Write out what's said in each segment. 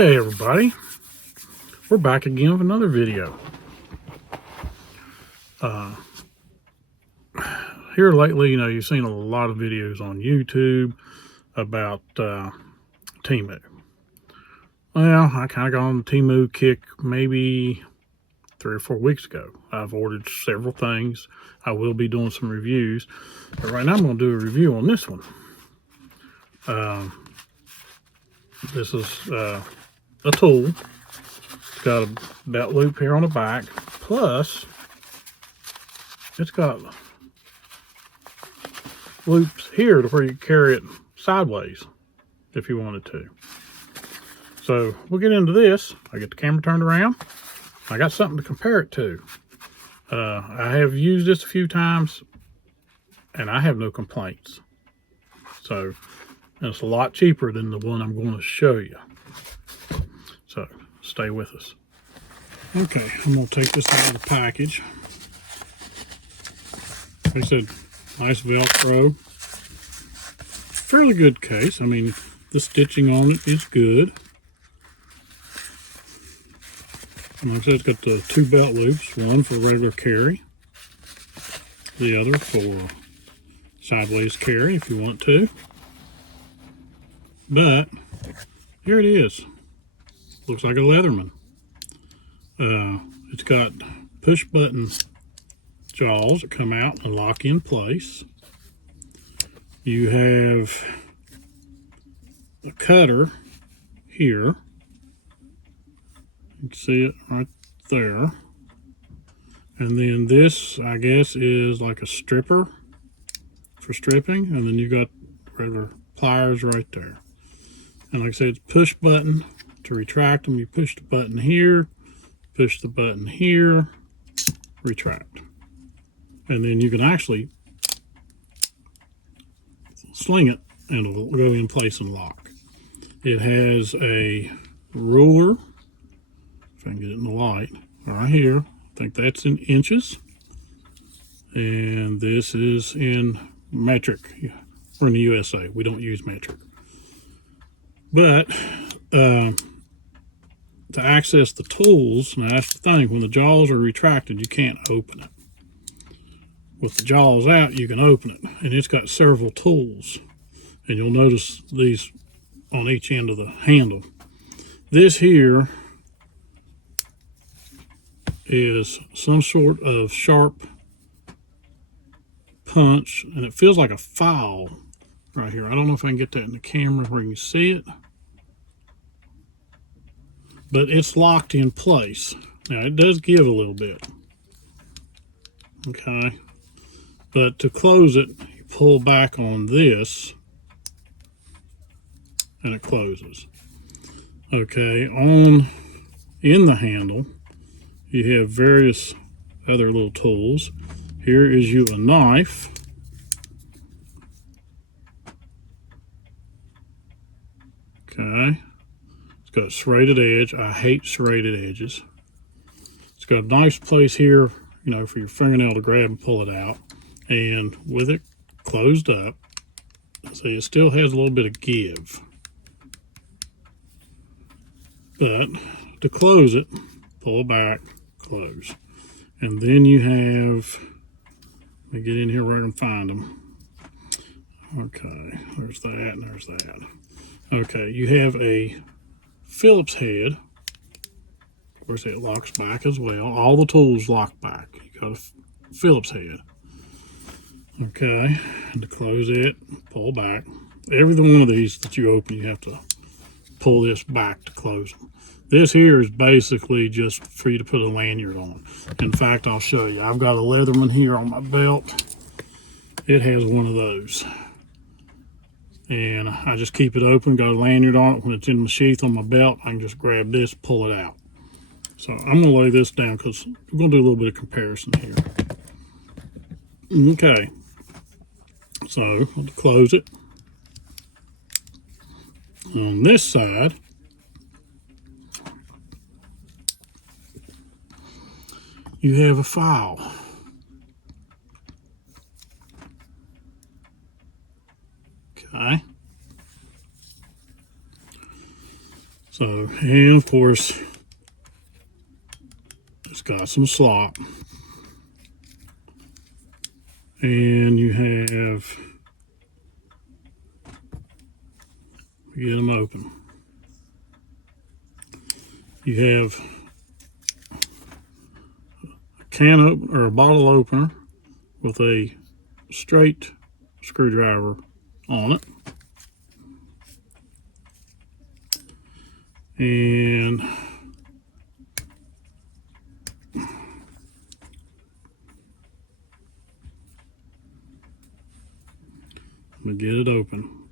Okay, everybody, we're back again with another video. Here lately, you've seen a lot of videos on YouTube about Temu. Well, I kind of got on the Temu kick maybe 3 or 4 weeks ago. I've ordered several things. I will be doing some reviews, but right now I'm going to do a review on this one. This is a tool. It's got a belt loop here on the back, plus it's got loops here to where you carry it sideways if you wanted to. So we'll get into this. I get the camera turned around. I got something to compare it to. I have used this a few times and I have no complaints. So it's a lot cheaper than the one I'm going to show you. So stay with us. Okay, I'm going to take this out of the package. Like I said, nice Velcro. Fairly good case. I mean, the stitching on it is good. And like I said, it's got the 2 belt loops, one for regular carry, the other for sideways carry if you want to. But here it is. Looks like a Leatherman. It's got push button jaws that come out and lock in place. You have a cutter here. You can see it right there. And then this, I guess, is like a stripper for stripping. And then you got regular pliers right there. And like I said, it's push button to retract them. You push the button here, push the button here, retract. And then you can actually sling it and it'll go in place and lock. It has a ruler, if I can get it in the light, right here. I think that's in inches. And this is in metric. We're in the USA. We don't use metric. But to access the tools, now that's the thing, when the jaws are retracted, you can't open it. With the jaws out, you can open it, and it's got several tools. And you'll notice these on each end of the handle. This here is some sort of sharp punch, and it feels like a file right here. I don't know if I can get that in the camera where you can see it. But it's locked in place. Now it does give a little bit. Okay. But to close it, you pull back on this and it closes. Okay, in the handle, you have various other little tools. Here is you a knife. Okay. It's got a serrated edge. I hate serrated edges. It's got a nice place here, for your fingernail to grab and pull it out. And with it closed up, see, it still has a little bit of give. But to close it, pull back, close. And then you have, let me get in here where I can find them. Okay, there's that and there's that. Okay, you have a Phillips head. Of course, it locks back as well. All the tools lock back. You got a Phillips head. Okay, and to close it, pull back. Every one of these that you open, you have to pull this back to close them. This here is basically just for you to put a lanyard on. In fact, I'll show you. I've got a Leatherman here on my belt. It has one of those. And I just keep it open, got a lanyard on it. When it's in the sheath on my belt, I can just grab this, pull it out. So I'm gonna lay this down because we're gonna do a little bit of comparison here. Okay, so I'll close it. On this side, you have a file. Okay. So, and of course, it's got some slop. And you have, get them open. You have a can opener or a bottle opener with a straight screwdriver on it. And I'm going to get it open.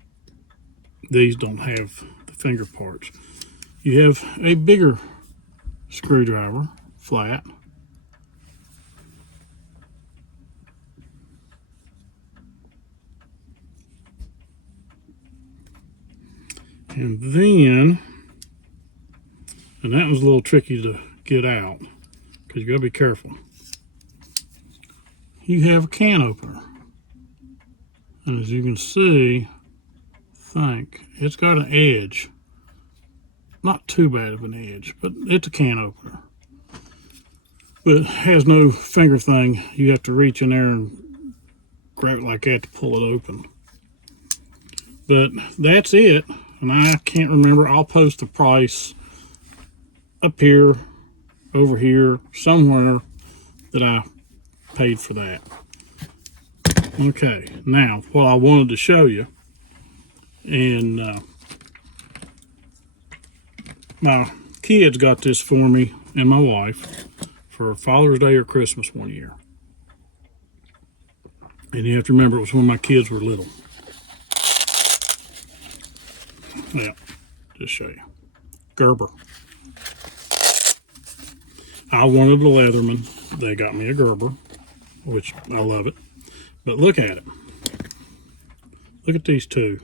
These don't have the finger parts. You have a bigger screwdriver, flat. And then, and that was a little tricky to get out because you got to be careful. You have a can opener. And as you can see, it's got an edge. Not too bad of an edge, but it's a can opener. But it has no finger thing. You have to reach in there and grab it like that to pull it open. But that's it. And I can't remember. I'll post the price up here, over here, somewhere that I paid for that. Okay, now what I wanted to show you, and my kids got this for me and my wife for Father's Day or Christmas one year. And you have to remember it was when my kids were little. Yeah, just show you. Gerber. I wanted a Leatherman. They got me a Gerber, which I love it. But look at it. Look at these two.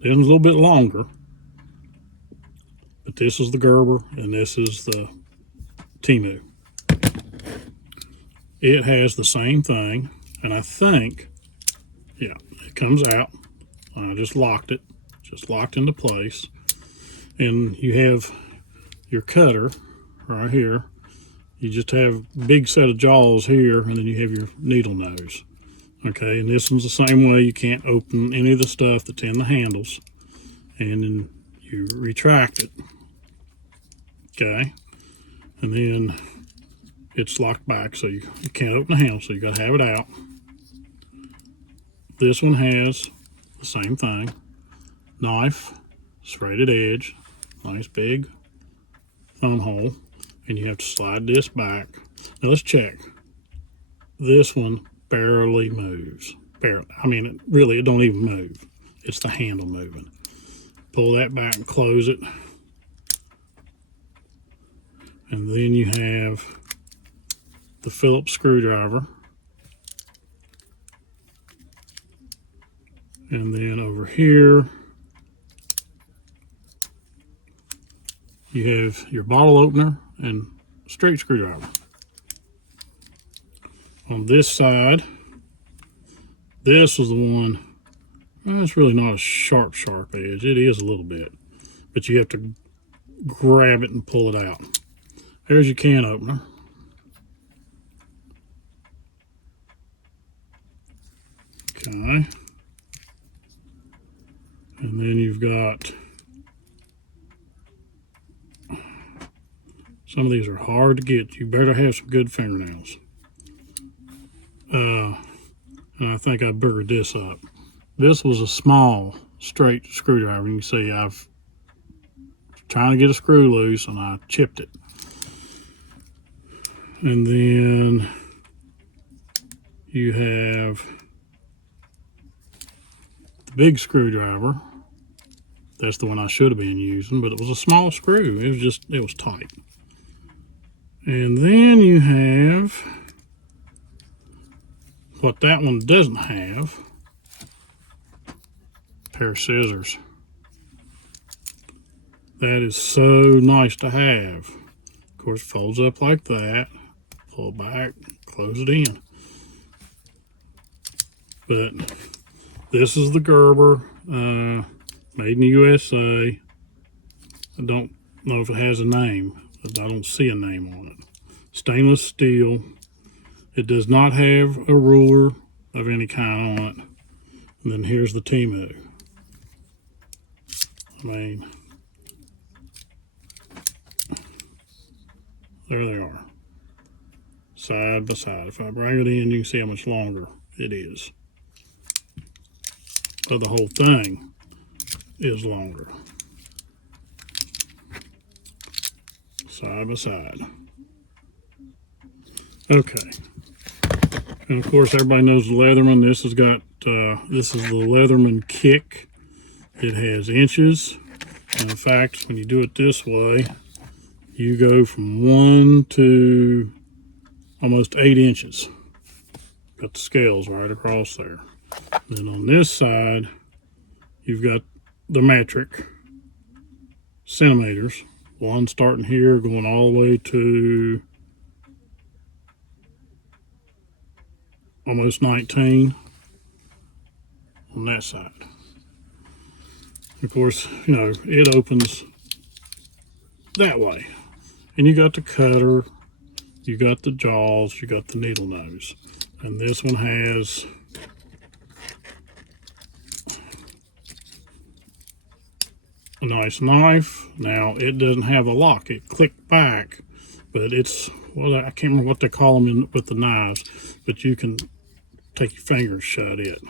This one's a little bit longer. But this is the Gerber and this is the Temu. It has the same thing. And I think, yeah, it comes out. I just locked it. Just locked into place. And you have your cutter right here. You just have a big set of jaws here, and then you have your needle nose. Okay, and this one's the same way. You can't open any of the stuff that's in the handles. And then you retract it. Okay, and then it's locked back, so you can't open the handle, so you got to have it out. This one has the same thing. Knife, serrated edge, nice big thumb hole, and you have to slide this back. Now let's check. This one barely moves. Barely. I mean, it don't even move. It's the handle moving. Pull that back and close it. And then you have the Phillips screwdriver. And then over here, you have your bottle opener and straight screwdriver. On this side, this was the one, well, it's really not a sharp edge. It is a little bit, but you have to grab it and pull it out. There's your can opener. Okay. And then you've got, some of these are hard to get. You better have some good fingernails. And I think I boogered this up. This was a small, straight screwdriver. You can see I've trying to get a screw loose and I chipped it. And then you have the big screwdriver. That's the one I should have been using, but it was a small screw. It was tight. And then you have what that one doesn't have, a pair of scissors. That is so nice to have. Of course, it folds up like that. Pull back, close it in. But this is the Gerber, made in the USA. I don't know if it has a name. I don't see a name on it. Stainless steel. It does not have a ruler of any kind on it. And then here's the Temu. I mean, there they are, side by side. If I bring it in, you can see how much longer it is. But the whole thing is longer, side by side. Okay, and of course everybody knows the Leatherman. This has got this is the Leatherman Kick. It has inches, and in fact, when you do it this way, you go from 1 to almost 8 inches. Got the scales right across there. Then on this side, you've got the metric centimeters. One starting here, going all the way to almost 19 on that side. Of course, you know, it opens that way. And you got the cutter, you got the jaws, you got the needle nose. And this one has a nice knife. Now, it doesn't have a lock. It clicked back, but it's, well, I can't remember what they call them with the knives, but you can take your fingers, shut it.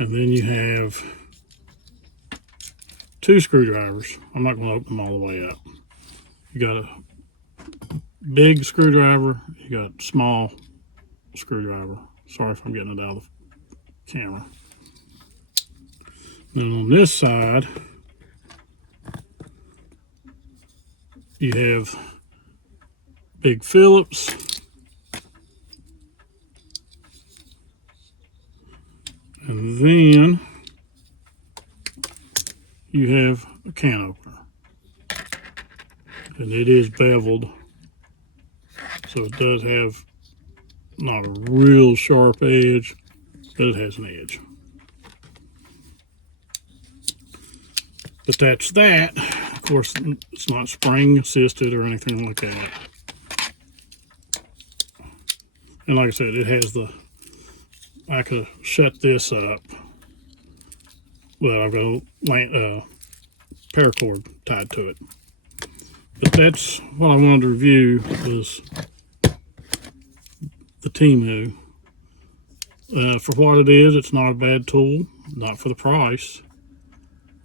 And then you have 2 screwdrivers. I'm not going to open them all the way up. You got a big screwdriver, you got small screwdriver. Sorry if I'm getting it out of the camera. Then on this side, you have big Phillips, and then you have a can opener, and it is beveled, so it does have not a real sharp edge, but it has an edge. But that's that. Of course, it's not spring assisted or anything like that. And like I said, it has the, I could shut this up, but I've got a paracord tied to it. But that's what I wanted to review, was the Temu. For what it is, it's not a bad tool, not for the price.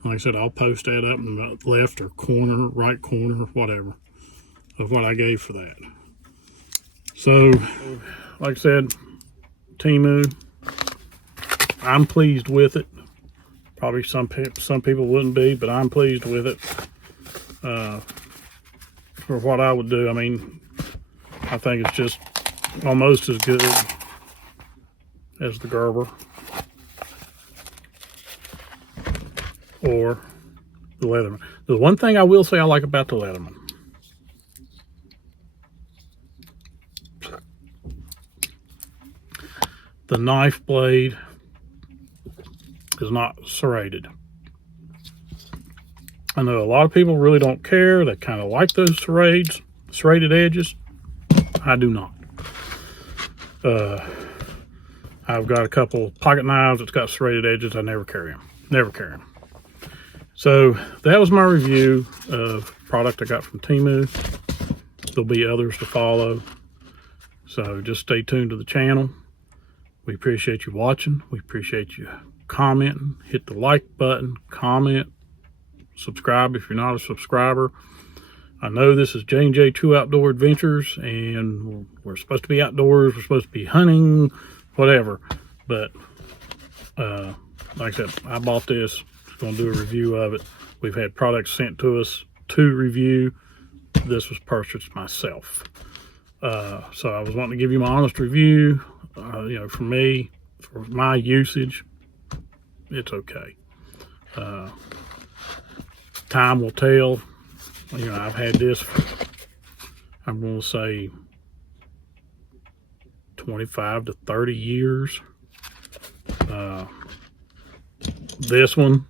Like I said, I'll post that up in the left or corner, right corner, whatever, of what I gave for that. So, like I said, Temu, I'm pleased with it. Probably some people wouldn't be, but I'm pleased with it. For what I would do, I mean, I think it's just almost as good as the Gerber or the Leatherman. The one thing I will say I like about the Leatherman, the knife blade is not serrated. I know a lot of people really don't care. They kind of like those serrated edges. I do not. I've got a couple pocket knives that's got serrated edges. I never carry them. Never carry them. So that was my review of product I got from Temu. There'll be others to follow. So just stay tuned to the channel. We appreciate you watching. We appreciate you commenting. Hit the like button, comment, subscribe if you're not a subscriber. I know this is J&J True Outdoor Adventures, and we're supposed to be outdoors, we're supposed to be hunting, whatever. But like I said, I bought this. I'm going to do a review of it. We've had products sent to us to review. This was purchased myself. So I was wanting to give you my honest review. You know, for me, for my usage, it's okay. Time will tell. You know, I've had this for, I'm going to say 25 to 30 years. This one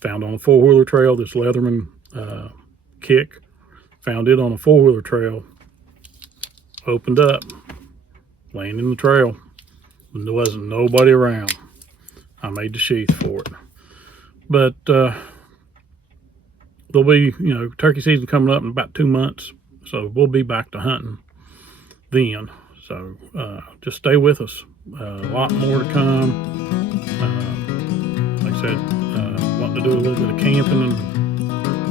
found on a four-wheeler trail, this Leatherman kick, found it on a 4-wheeler trail, opened up, laying in the trail, and there wasn't nobody around. I made the sheath for it. But there'll be, turkey season coming up in about 2 months, so we'll be back to hunting then. So just stay with us. A lot more to come. Like I said, wanting to do a little bit of camping, and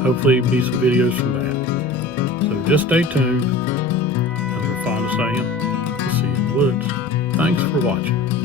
hopefully be some videos from that. So just stay tuned. As we're fond of saying, we'll see you in the woods. Thanks for watching.